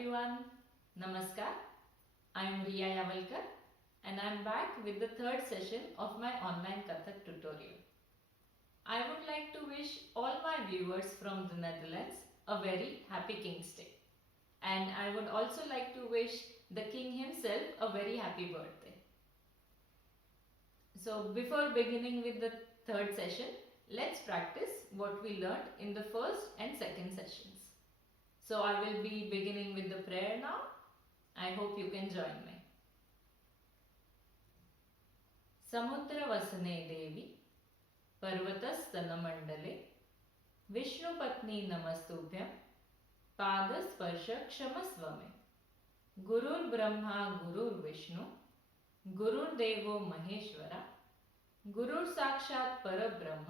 everyone. Namaskar. I am Riya Yavalkar and I am back with the third session of my online Kathak tutorial. I would like to wish all my viewers from the Netherlands a very happy King's Day. And I would also like to wish the King himself a very happy birthday. So before beginning with the third session, let's practice what we learned in the first and second sessions. So I will be beginning with the prayer now. I hope you can join me. समुद्रवसने देवी पर्वतस्तनमण्डले विष्णुपत्नी नमस्तुभ्यं पादस्पर्श क्षमस्व मे गुरुर्ब्रह्मा गुरुर्विष्णु गुरुर्देवो महेश्वरा गुरुर्साक्षात् परब्रह्म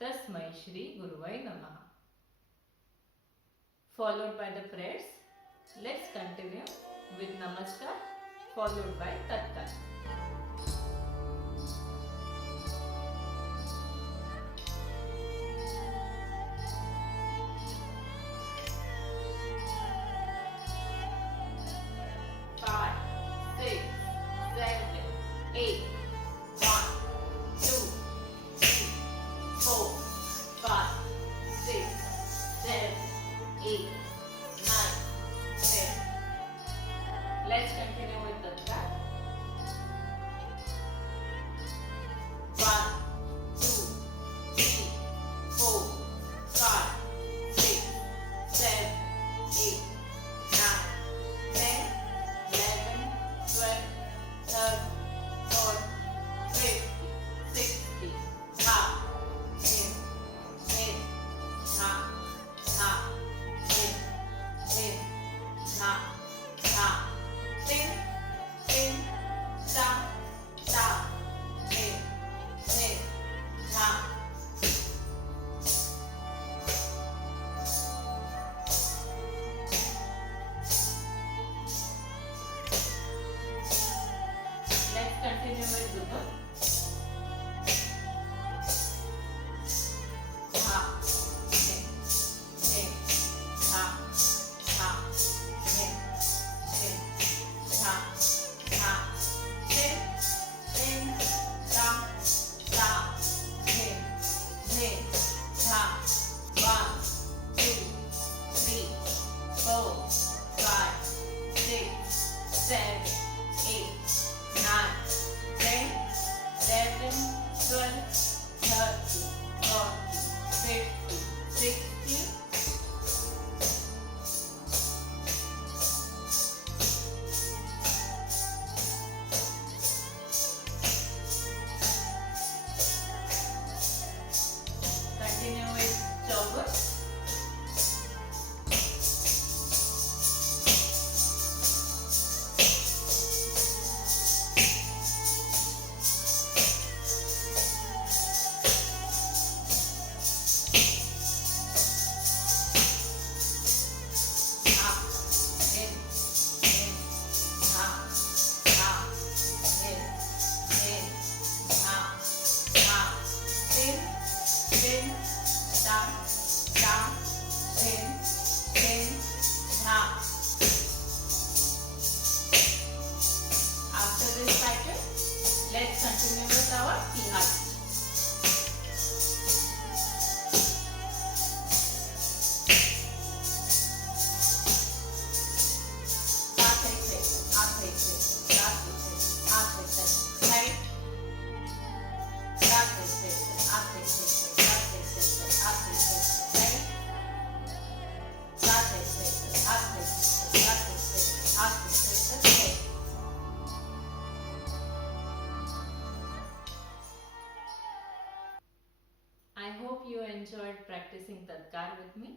तस्मै श्री गुरुवे नमः. Followed by the prayers, let's continue with Namaskar followed by Tatkal. Let's continue with the track. 1, 2, 3, 4, 5, 6, 7, 8, 9, 10, 11, 12, 13, 14, 15, 16, half, in, half, in, half, half. Tin, tin, ta, ta, tin, tin, ta. Let's continue with Dubba. Ta, tin, tin, ta, ta, tin, tin. Ta, ta, tin, tin, ta, ta, tin, tin, ta. 1, 2, 3, 4, 5, 6, 7, 8, 9, 10, 11, 12, 13, 14, 15, 16. Continue with Chaugur. After this pattern, let's continue with our Tihari. I hope you enjoyed practicing Tatkar with me.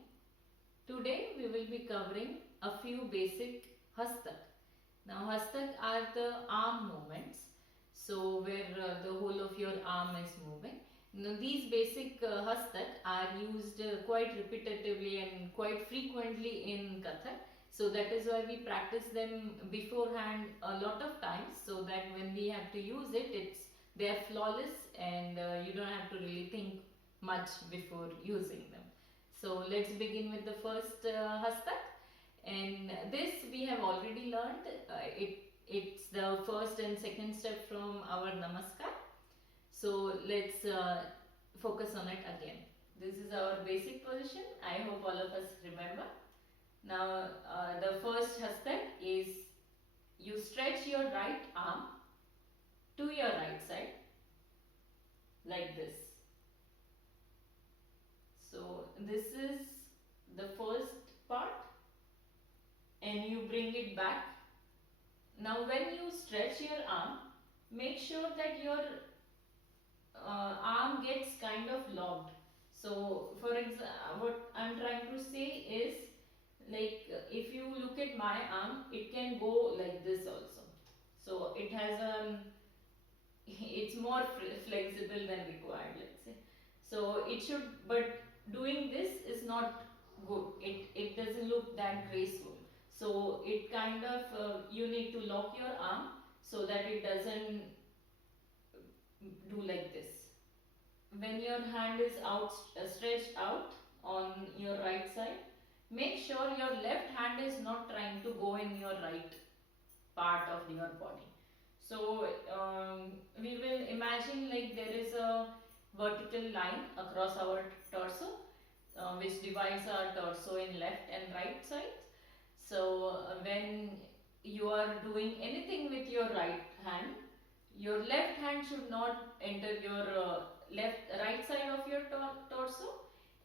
Today we will be covering a few basic Hastak. Now Hastak are the arm movements, so where the whole of your arm is moving. Now these basic Hastak are used quite repetitively and quite frequently in Kathak. So that is why we practice them beforehand a lot of times, so that when we have to use it, they are flawless and you don't have to really think much before using them. So let's begin with the first Hastak. And this we have already learned. It's the first and second step from our namaskar. So let's focus on it again. This is our basic position. I hope all of us remember. Now the first hastak is you stretch your right arm to your right side like this. So this is the first part, and you bring it back. Now when you stretch your arm, make sure that your arm gets kind of locked. So for example, what I'm trying to say is, like if you look at my arm, it can go like this also. So it has it's more flexible than required, let's say. So it should, but doing this is not good. It doesn't look that graceful. So it kind of you need to lock your arm so that it doesn't do like this. When your hand is stretched out on your right side, make sure your left hand is not trying to go in your right part of your body. So we will imagine like there is a vertical line across our torso which divides our torso in left and right sides. So when you are doing anything with your right hand, your left hand should not enter your right side of your torso,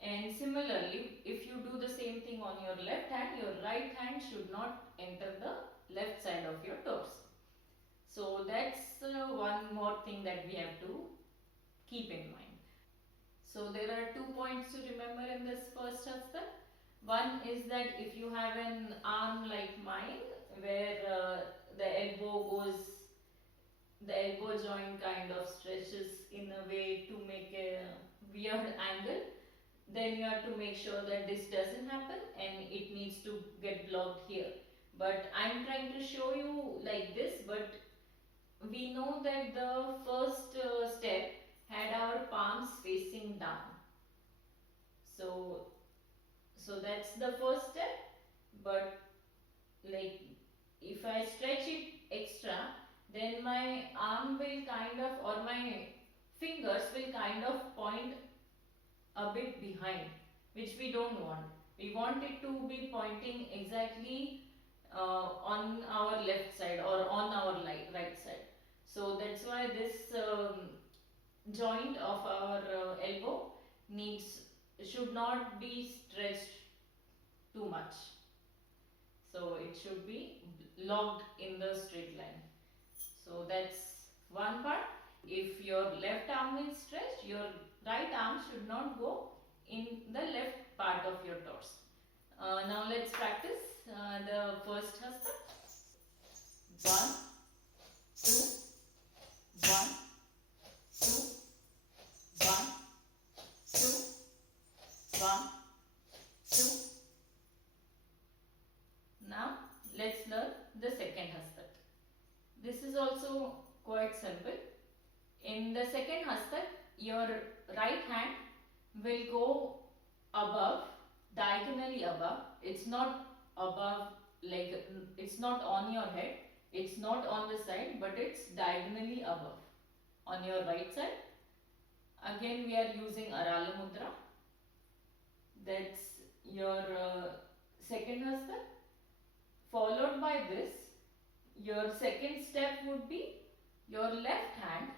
and similarly if you do the same thing on your left hand, your right hand should not enter the left side of your torso. So that's one more thing that we have to keep in mind. So there are 2 points to remember in this first hastak. One is that if you have an arm like mine where the elbow joint kind of stretches in a way to make a weird angle, then you have to make sure that this doesn't happen and it needs to get blocked here. But I'm trying to show you like this, but we know that the first step had our palms facing down. So that's the first step, but like if I stretch it extra, then my arm will kind of, or my fingers will kind of point a bit behind, which we don't want. We want it to be pointing exactly on our left side or on our right side. So that's why this joint of our elbow should not be stretched too much. So it should be locked in the straight line. So that's one part. If your left arm is stretched, your right arm should not go in the left part of your torso. Now let's practice the first hastak. 1, 2, 1, 2, 1, 2, 1, 2. Now let's learn the second hastak. This is also quite simple. In the second hastak, your right hand will go above, diagonally above. It's not above, like it's not on your head, it's not on the side, but it's diagonally above on your right side. Again we are using Arala Mudra. That's your second hastak. Followed by this, your second step would be your left hand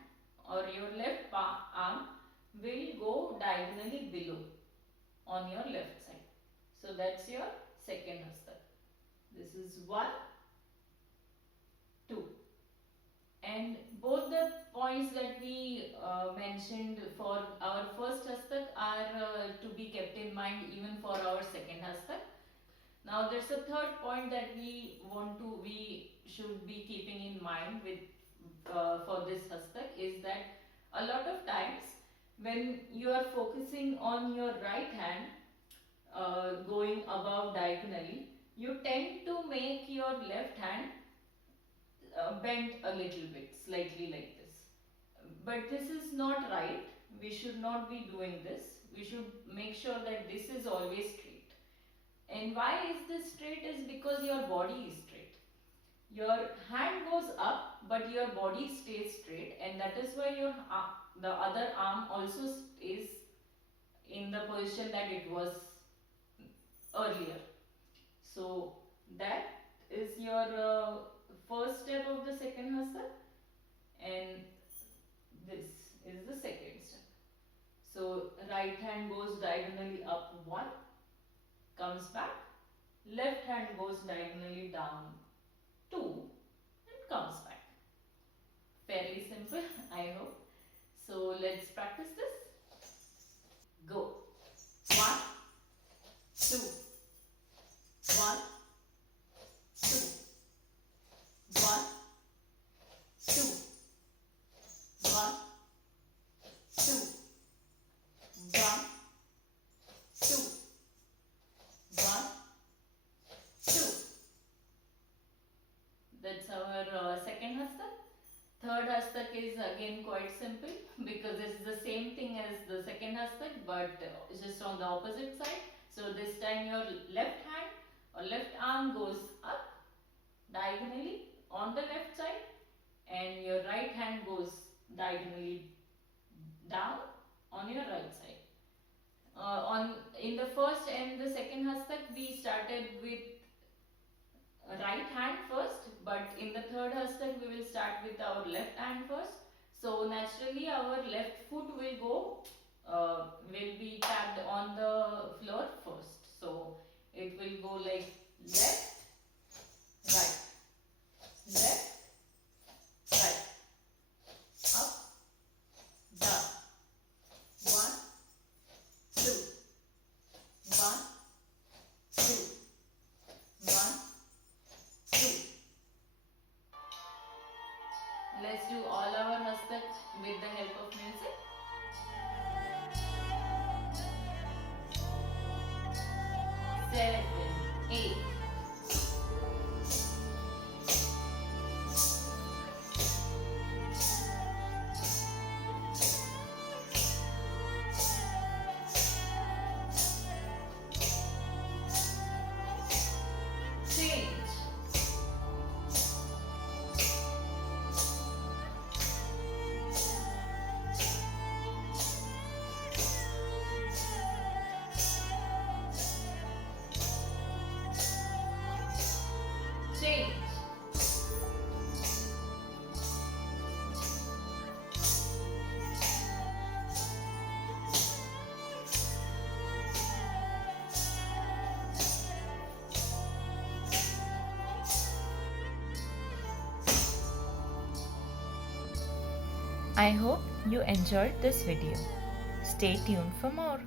or your left arm will go diagonally below on your left side. So that's your second hastak. This is 1, 2. And both the points that we mentioned for our first hastak are to be kept in mind even for our second hastak. Now there's a third point that we should be keeping in mind with for this hastak, is that a lot of times when you are focusing on your right hand going above diagonally, you tend to make your left hand bend a little bit, slightly like this. But this is not right. We should not be doing this. We should make sure that this is always straight. And why is this straight? Is because your body is straight. Your hand goes up, but your body stays straight, and that is why your the other arm also is in the position that it was earlier. So that is your first step of the second hastak, and this is the second step. So right hand goes diagonally up 1, comes back. Left hand goes diagonally down 2 and comes back. Fairly simple, I hope. So let's practice this. Go. 1, 2, 1, 2, 1, 2, 1, 2, 1, 2, 1, 2. That's our second hastak. Third hastak is again quite simple because it's the same thing as the second hastak, but just on the opposite side. So this time your left hand or left arm goes up diagonally on the left side, and your right hand goes diagonally down on your right side. In the first and the second hastak, we started with right hand first, but in the third hastak we will start with our left hand first. So naturally our left foot will be tapped on the floor first. So it will go like left, right, left, right, up, down, 1, 2, 1, 2, 1, 2. Let's do all our hastak with the help of music. 7, 8. Change. Change. I hope you enjoyed this video. Stay tuned for more.